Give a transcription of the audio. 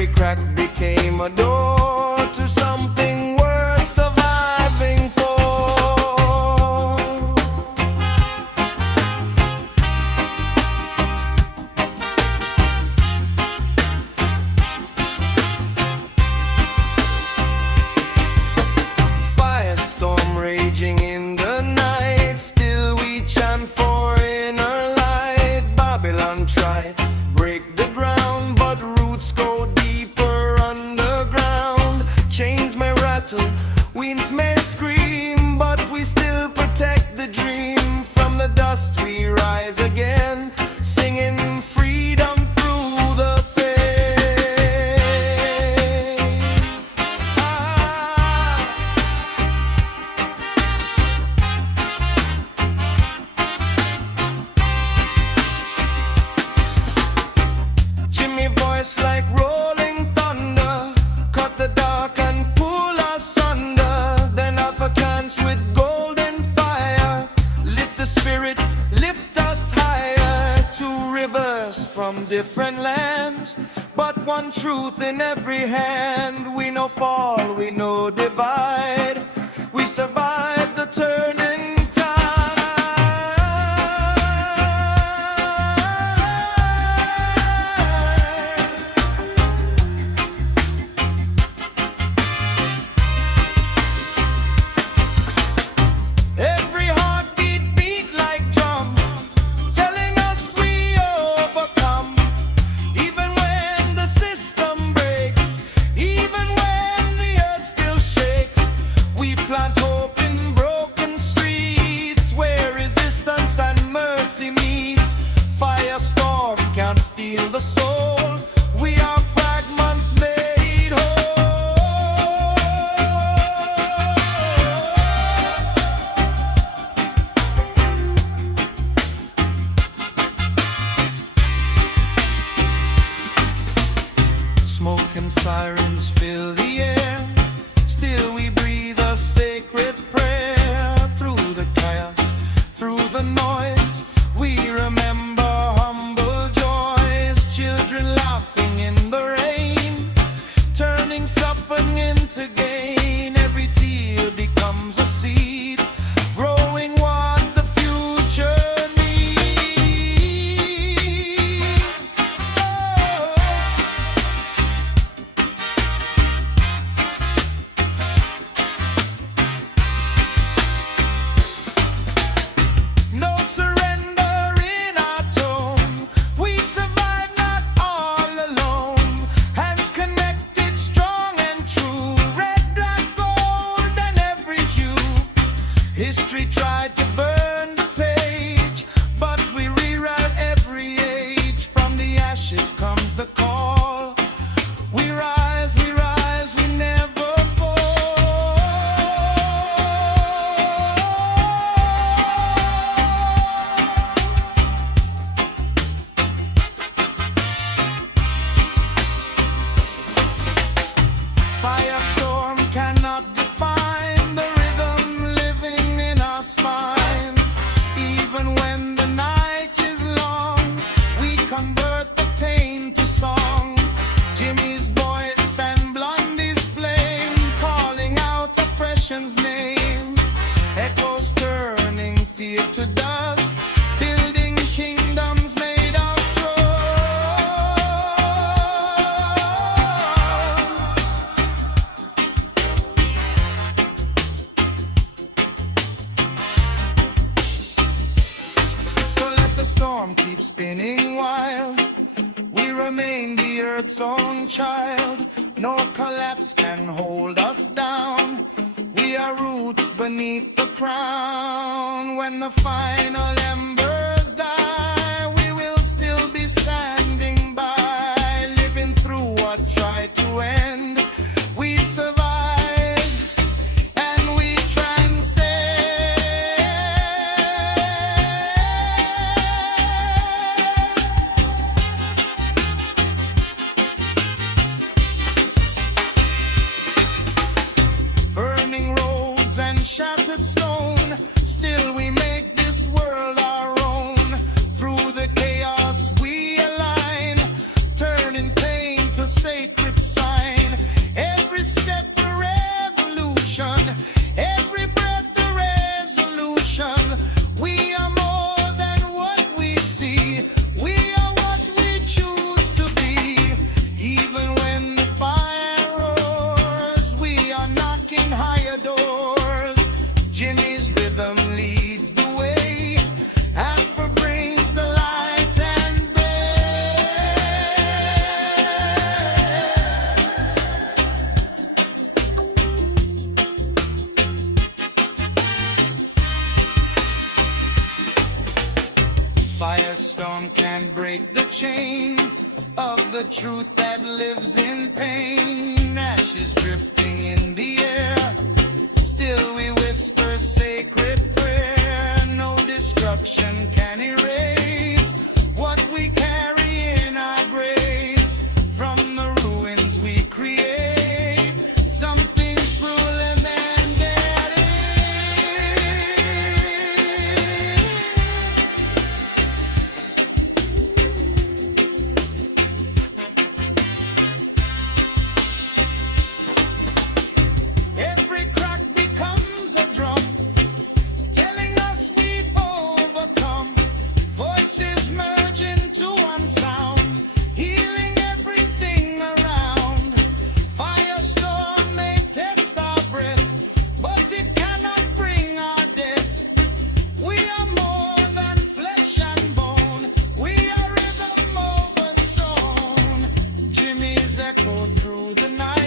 every crack became a door to something worth surviving for. Firestorm raging in the night, still we chant for inner light. Babylon try break the ground, but roots go deeper underground. Chains may rattle, winds may scream, but we still protect the dream. From the dust we rise again, singing freedom through the pain. Jimmy voice like rolling thunder, cut the dark and pull us under. Then Africans with golden fire, lift the spirit, lift us higher. Two rivers from different lands, but one truth in every hand. We no fall, we no divide, we survive the turning tide. Every heartbeat beat like drum, telling us we overcome. Even when the system breaks, even when the earth still shakes, we plant hope in broken streets where resistance and mercy meets. Firestorm can't steal the soul, we are fragments made whole. Smoke and sirens fill the air, still we breathe a sacred prayer. Through the chaos, through the noise, we remember humble joys. Children laughing in the rain, turning suffering into gain. Every tear becomes a seed, growing what the future needs. Oh. No surrender in our tone, we survive not all alone. Hands connected, strong and true, red, black, gold and every hue. History tried to burn the page, but we rewrite every age. From the ashes comes the call, we rise, we never fall. Firestorm cannot define the rhythm living in our spine. Even when the night is long, we convert the pain to song. Jimmy's voice and Blondy's flame, calling out oppression's name. Echoes turning fear to dust, building kingdoms made of trust. So let the storm keep spinning wild, we remain the earth's own child. No collapse can hold us down, we are roots beneath the crown. When the final embers die, we will still be standing by, living through what tried to end. We survive and we transcend. Burning roads and shattered stone, still we make this world our own. Through the chaos we align, turning pain to a sacred sign. Every step a revolution, every breath a resolution. We are more than what we see. We are what we choose to be. Even when the fire roars, we are knocking higher doors. Jimmy's rhythm leads the way. Afro brings the light and day. Firestorm can break the chain of the truth that lives in pain. Ashes drifting in the air, still we whisper sacred prayer. No destruction can erase what we carry in our grace. From the ruins we create something crueler than dead Every crack becomes a drum, telling us we've overcome. Voices merge into one sound, healing everything around. Firestorm may test our breath, but it cannot bring our death. We are more than flesh and bone. We are rhythm over stone. Jimmy's echo through the night.